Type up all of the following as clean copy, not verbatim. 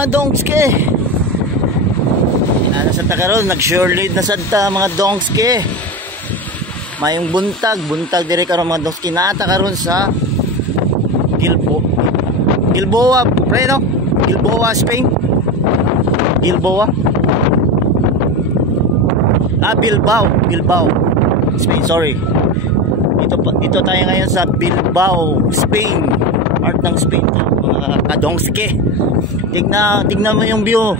mga dongske. Ano sa tagaron, nag-shore lead na sadta mga dongske. Mayong buntag dire karon mga dongske naata karon sa Gilboa, pre no? Gilboa, Spain. Gilboa. Bilbao, Spain, sorry. Ito tayo ngayon sa Bilbao, Spain. Part ng Spain to, mga kadongske. Tignan mo yung view.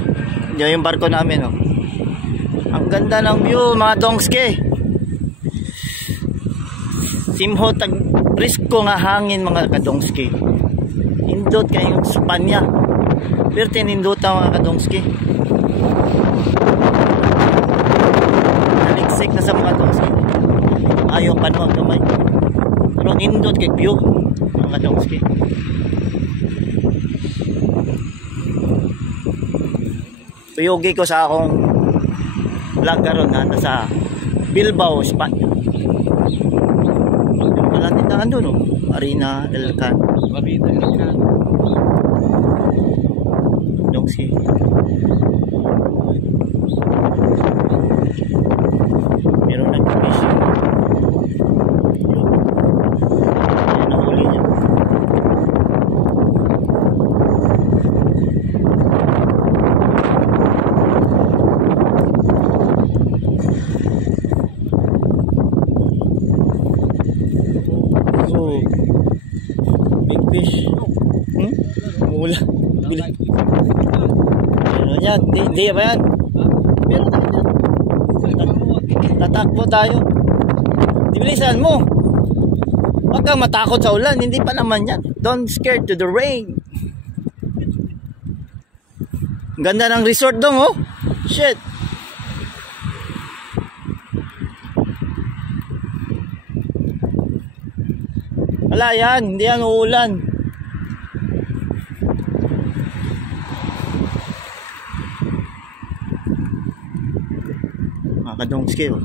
Diyan yung barko namin, oh. Ang ganda ng view, mga dongske. Simho tag brisko nga hangin mga kadongske. Indot kayong Spanya. Pero tinindot ang mga kadongske. Naligsik na sa mga dongske. Ayaw panuwag kamay. Pero indot kay view mga dongske. Tuyogi ko sa akong vlog karon na sa Bilbao, Spain. Yung pala tindahan doon, no? Marina del Can. Dongske. Pero nag-fish. Yan ang huli niya. Oh, big fish. Mula. Bili. Ano yan? Di ba yan? Meron tayo yan. Tatakbo tayo. Dibilisan mo. Huwag kang matakot sa ulan. Hindi pa naman yan. Don't scared to the rain. Ganda ng resort dong, oh. Shit. Wala yan. Hindi yan uulan. Kadongske, oh.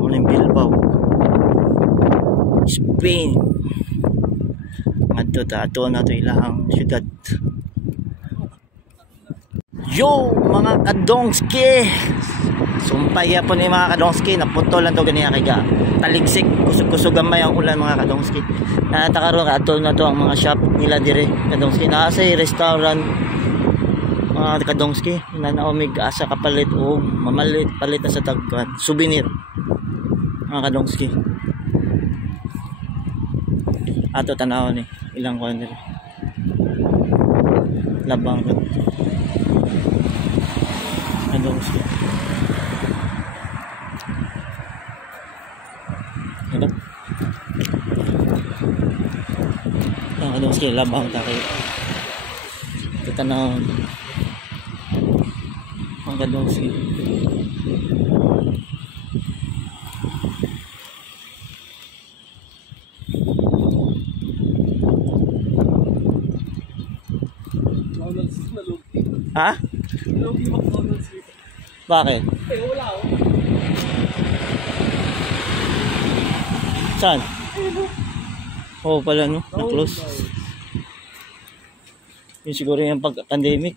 Uling Bilbao, Spain. Ato na to ilang syudad. Yo mga kadongske, sumpaya po ni mga kadongske. Napunto lang to ganyan kaya taligsik, kusog-kusog gamay ang ulan mga kadongske. Natakaroon ato na to ang mga shop nila dire kadongske. Nasa restaurant mga kadongske na naomig asa kapalit o mamalit palit na sa tagkan souvenir mga kadongske. Ato tanaw ni ilang kuan nila labang kadongske. Ano ang kadongske labang ta kayo ito tanaw ang kadongske. Ha? Bakit? Wala oh. Saan? Oo pala no, na-close. Yung siguro yung pag-pandemic.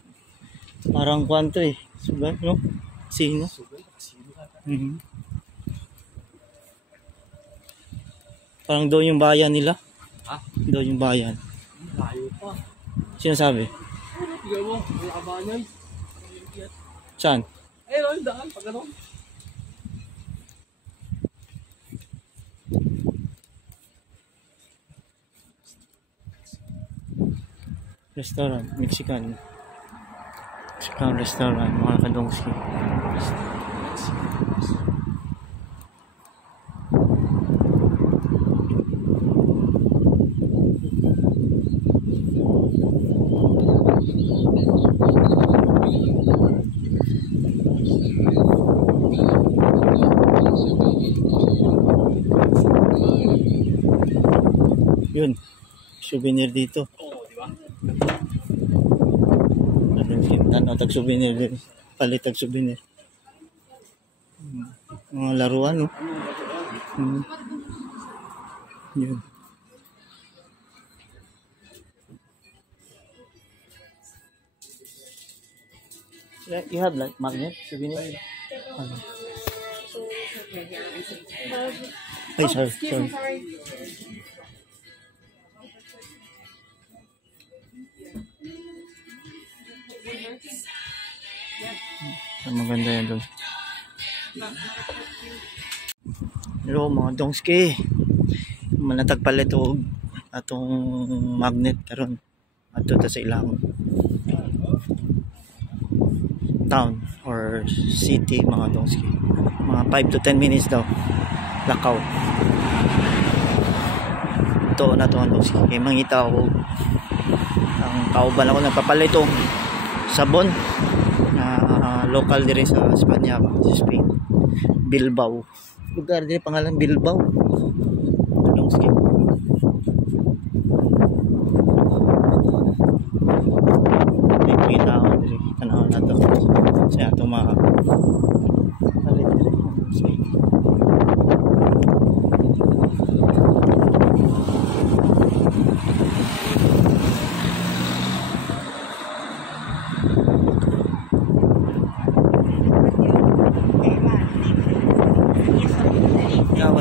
Parang kwanto eh. Sugat, no? Sino? Parang doon yung bayan nila. Ha? Doon yung bayan. Layo pa. Sino sabi? Tignan mo, may abangan. Saan? Ayun, daan, pag ano. Restaurant, Mexican restaurant, mga kadongske. Yun, souvenir dito. Oo, di ba? Ano, tag-souvenir din. Palit tag-souvenir. Mga laruan, no? Yun. You have like magnet souvenir? Ay, sorry. Maganda yan doon. Hello mga dongski. Manatag palit og atong magnet karon adto ta sa ilang town or city mga dongski. Mga 5 to 10 minutes daw. Lakaw. Ito na to ang dongski. Kaya mangita ako ang kauban ako nagpapalit og sabon na local diri sa Espanya, sa Spain. Bilbao. Lugar diri pangalan Bilbao. Dongski. Kita ako diri tanaw na to. Sa ato mga palit diri. Dongski.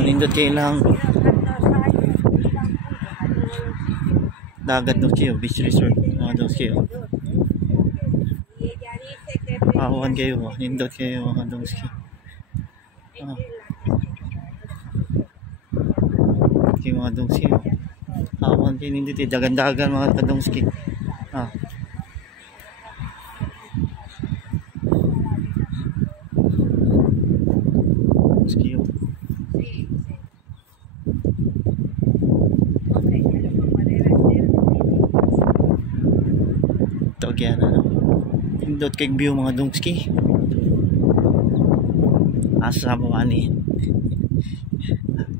Nindot kayo lang dagat doon kayo, beach resort mga doon kayo awan kayo, nindot kayo mga doon kayo mga doon kayo awan kayo nindot kayo, dagan-dagan mga doon kayo yan pindot kay view mga dongski asa mo ani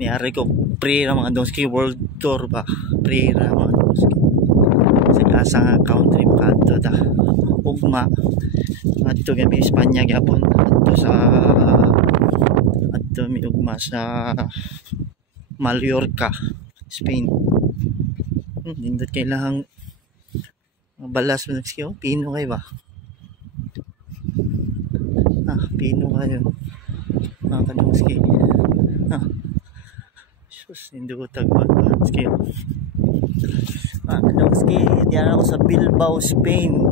niyari ko pre na mga dongski world tour ba pre na mga dongski sa asa nga country makadto ta ugma adto kami Espanya gyapon adto mi ugma sa Mallorca Spain nindot kay lahang balas mo nagsiyo, pino kayo ba? Pino kayo mga kadongski sus, hindi ko tagpag kadongski mga kadongski, diyan ako sa Bilbao, Spain.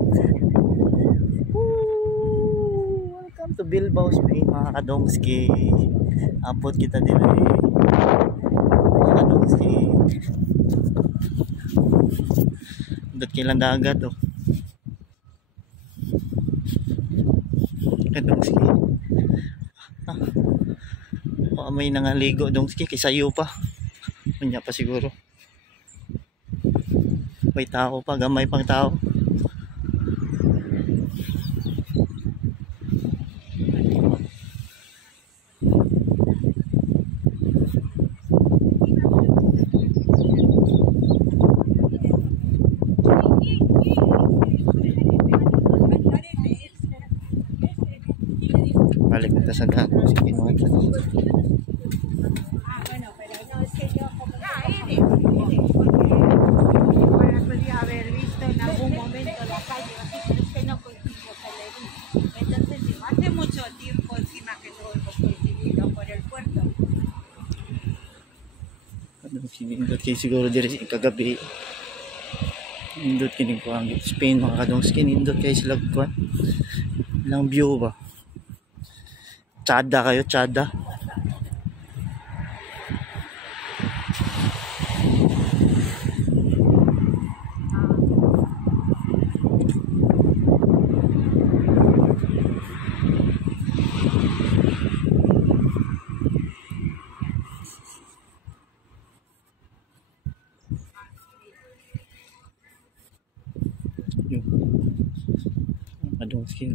Welcome to Bilbao, Spain mga kadongski. Apot kita din mga kadongski. Dot kailan dagat kadongski may nangaligo dongski kay sayo pa kunya pa siguro may tao pa, gamay pang tao. Balik na sa daan. Sige naman. Sinindot kayo siguro diri kagabi. Nindot kinig ko ang Spain mga kadongski. Nindot kayo sila kuwan. Ilang view ba? Tsada kayo, tsada. Kadongski.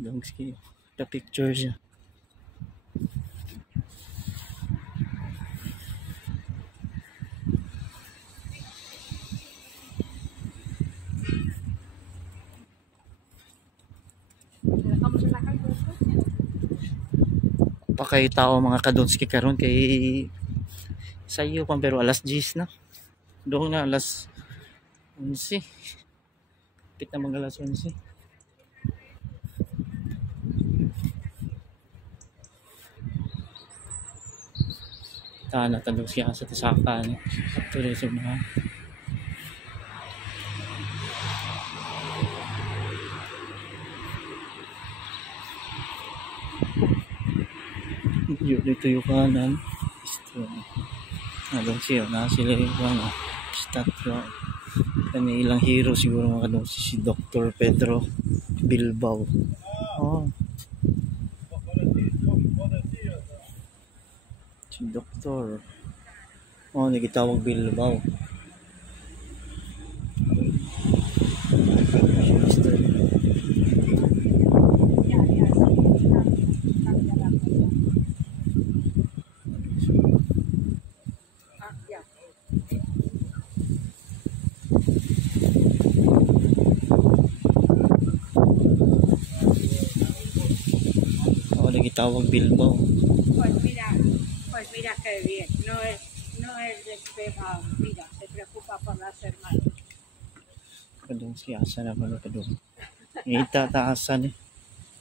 Dongski, the pictures. pa kay tao mga kadonski karon kay sayo pa pero alas 10 na. Doon na alas 11. Pit na mga alas 11. Tana tandog siya sa tasaka ni. Actually sa mga yun dito yung kanan. Adong siya na sila yung mga statue. Kani ilang hero siguro mga kadong si Dr. Pedro Bilbao. Oh. Si Dr. Oh, nagitawag Bilbao. Nagitawag Bilbao. Pues mira qué bien, no es despegado, mira, se preocupa por las hermanas. Kadong siya asa na pala kadong. Itataasan eh.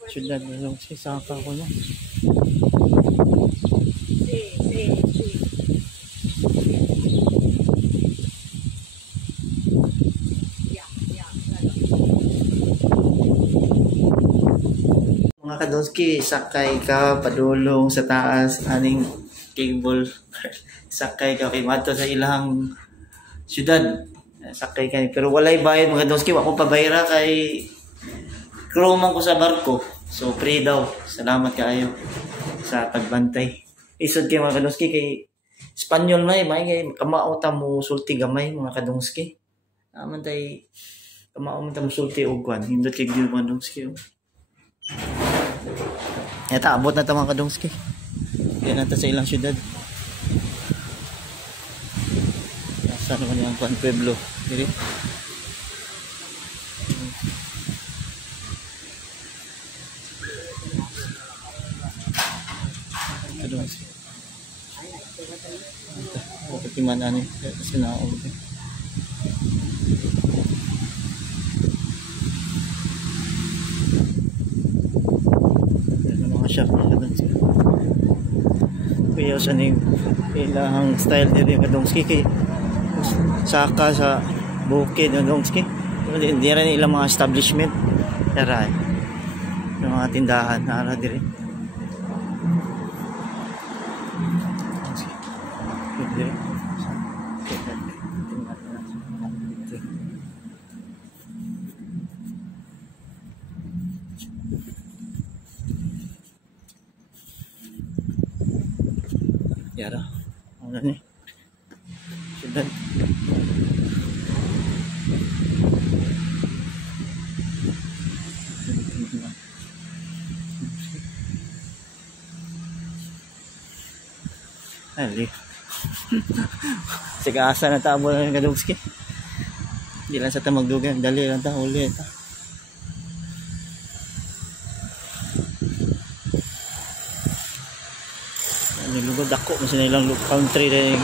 Syudad na lang siya saka ko na. Sí, sí, sí. Ya, claro. Mga kadonski, sakay ka padulong sa taas aning cable. Sakay ka kay mato sa ilang syudad. Sakay ka pero walay bayad mga kadonski, wa ko pabayra kay crew man ko sa barko. So free daw. Salamat kaayo sa pagbantay. Isod kay mga kadonski kay Espanyol na may kay kamao ta mo sulti gamay mga kadonski. Naman tay kamao man ta mo sulti og kwan. Hindot kay gyud mga kadonski. Eta abot na ta mga kadongski. Yan na ta sa ilang syudad. Saan naman yung Juan Pueblo? Dili. Kadongski. Ito man ani sinaog. Shop mga kadongski. Kaya sa ning ilang style nila kadongski kay saka sa bukid kadongski. Hindi rin ilang mga establishment. Tara yung mga tindahan na ara diri. Yara. Ano ni? Syudad. Ali. Sige asa na tabo ng kadugski. Di lang sa ta magdugan, dali lang ta uli ta. Nilugod ako kasi nilang country rin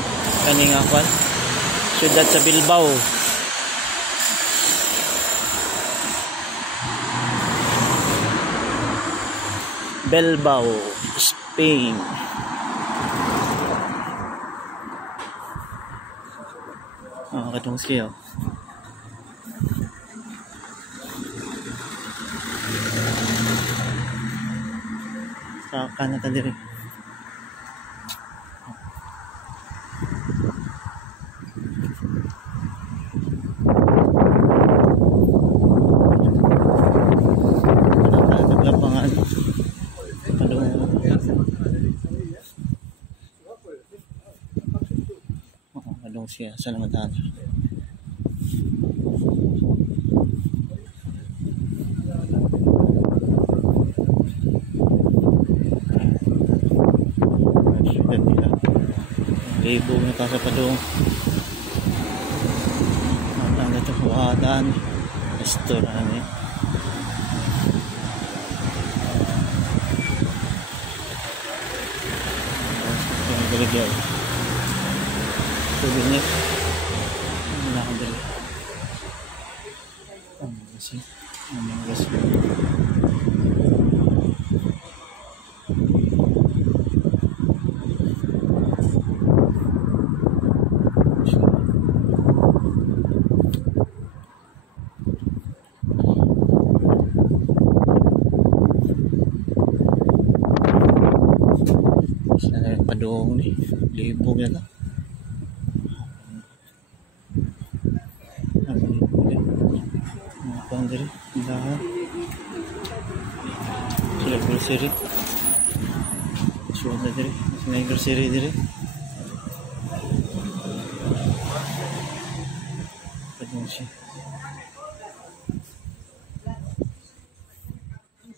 kaning akwan syudad sa Bilbao. Bilbao, Spain. Katong siya. Sa kanata diri. Siya sa naman tayo. Libo na ta sa padung. Ang ito huwadan. Restaurant eh. Berigay. Souvenir. Wala akong dali. Ano kasi? Ano kasi? Sana yung padung ni. Libog na lang. Pang diri, ilahan. Sila grocery. Suwad na diri. May grocery diri. Padung siya.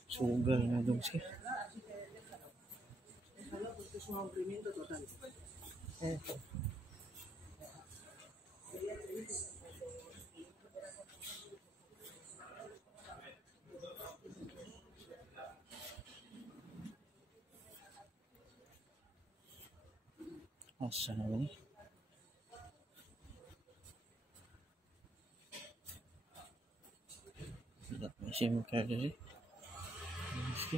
Sugal na dong siya. Asa na ba ni? Tidak masih muka dari. Meski.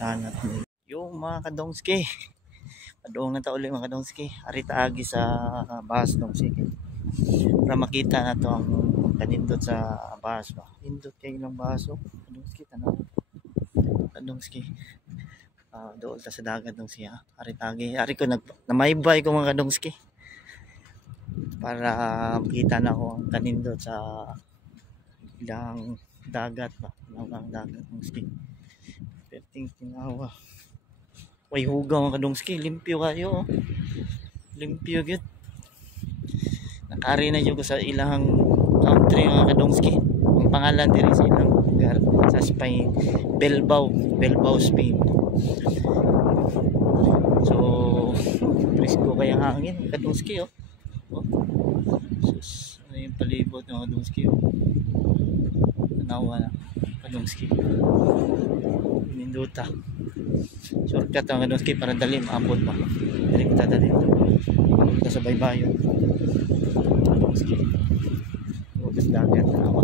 Tanat ni. Yung mga kadongski. Padung na ta uli mga kadongski. Arita agi sa bus dongski. Para makita na to ang kanindot sa bus ba. Indot kay ilang baso. Kadongski tanaw. Kadongski. Dool ta sa dagat dong siya. Arita agi. Ari ko namaybay ko mga kadongski. Para makita na ko ang kanindot sa ilang dagat ba. Ilang dagat dongski. Perting tinawa. Way hugaw ang kadongski. Limpyo kayo. Limpyo git. Nakari na yun ko sa ilang country mga kadongski. Ang pangalan din sa ilang lugar. Sa Spain. Bilbao, Spain. So, presko kaya hangin. Kadongski oh. Sus, ano yung palibot ng kadongski oh. Tanawa na. Kadongski. Minduta. Shortcut ang kadongski para dali maabot pa. Direkta dali dito. Punta sa baybayon. Kadongski. Ugas dagat tanawa.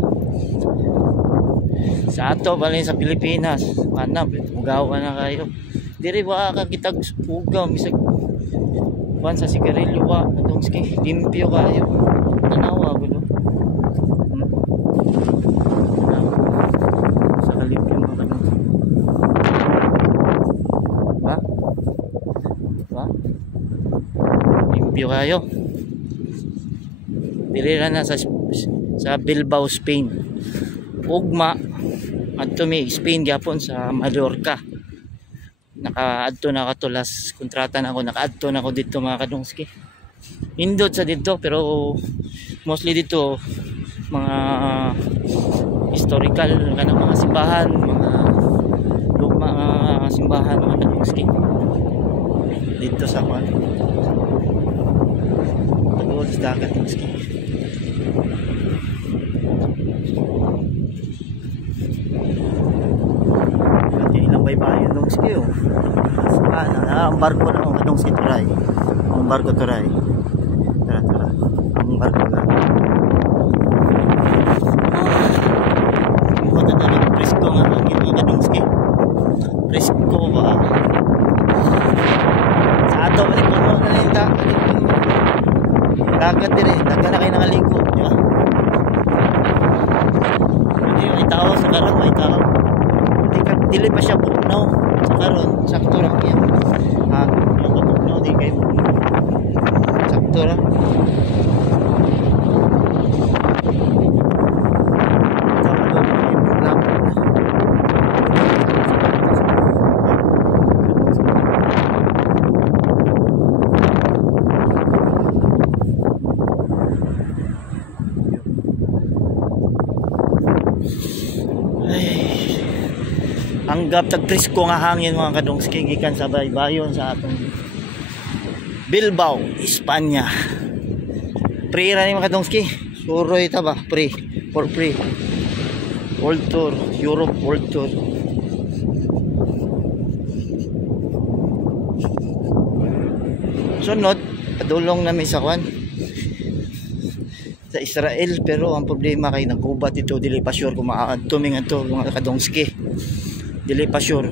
Sa ato bali sa Pilipinas, manap ugawa na kayo. Diri wa ka kitag ugaw misag kuan sa sigarilyo wa kadongski. Limpyo kayo. Tanawa gud. Limpyo kayo. Dili na sa Bilbao, Spain. Ugma adto mi Spain gyapon sa Mallorca. Nakaadto na ako last kontrata na ako, nakaadto na ako dito mga kadongski. Indot sa dito pero mostly dito mga historical kanang mga simbahan, mga luma mga simbahan mga kadongski. Dito sa kwan. Pagod sa dagat kadongski. Baybayon dongski oh. Ang barko na ang dongski turay. Ang barko turay. Tara. Ang barko na. Ito talaga presko nga ang mga dongski. Presko ba? Sa ato balik mo na rin dagat din eh. Dagat na kayo nangaligo, di ba? Hindi yung itaw sa karon, may itaw. Dili pa siya bugnaw sa karon sakto ra yan yung bugnaw di kay sakto ra Tanggap tag presko nga hangin mga kadongski gikan sa baybayon sa atong Bilbao, Espanya. Free ra ni mga kadongski. Suroy ta ba? Free. For free. World tour, Europe world tour. Sunod, padulong namin sa kwan sa Israel, pero ang problema kay naggubat ito, dili pa sure kung maaadto mi ngadto mga kadongski. Dili pa sure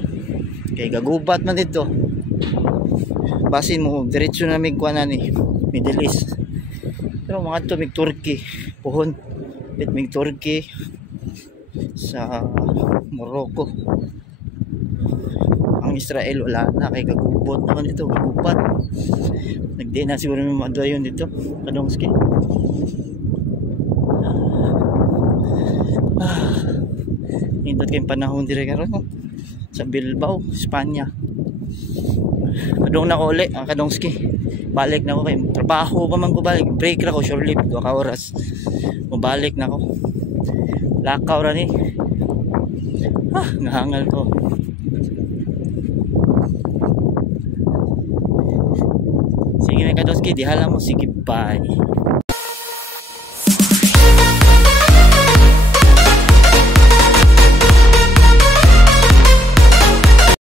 kay gagubat man dito. Basin mo diretso na mig kuan ni Middle East. Pero mga to mig Turkey, puhon bit mig Turkey sa Morocco. Ang Israel wala na kay gagubot naman dito, gagubat. Nagdi na siguro may madayon dito kadongski. Hindot kayong panahon dire karon sa Bilbao, Espanya. Padung na ko uli ang kadongski. Balik na ko kay trabaho pa man ko, balik break ra ko, short leave 2 ka oras. Mabalik na ko. Lakaw ra ni. Nahangal ko. Sige na kadongski, dihala mo, sige bye.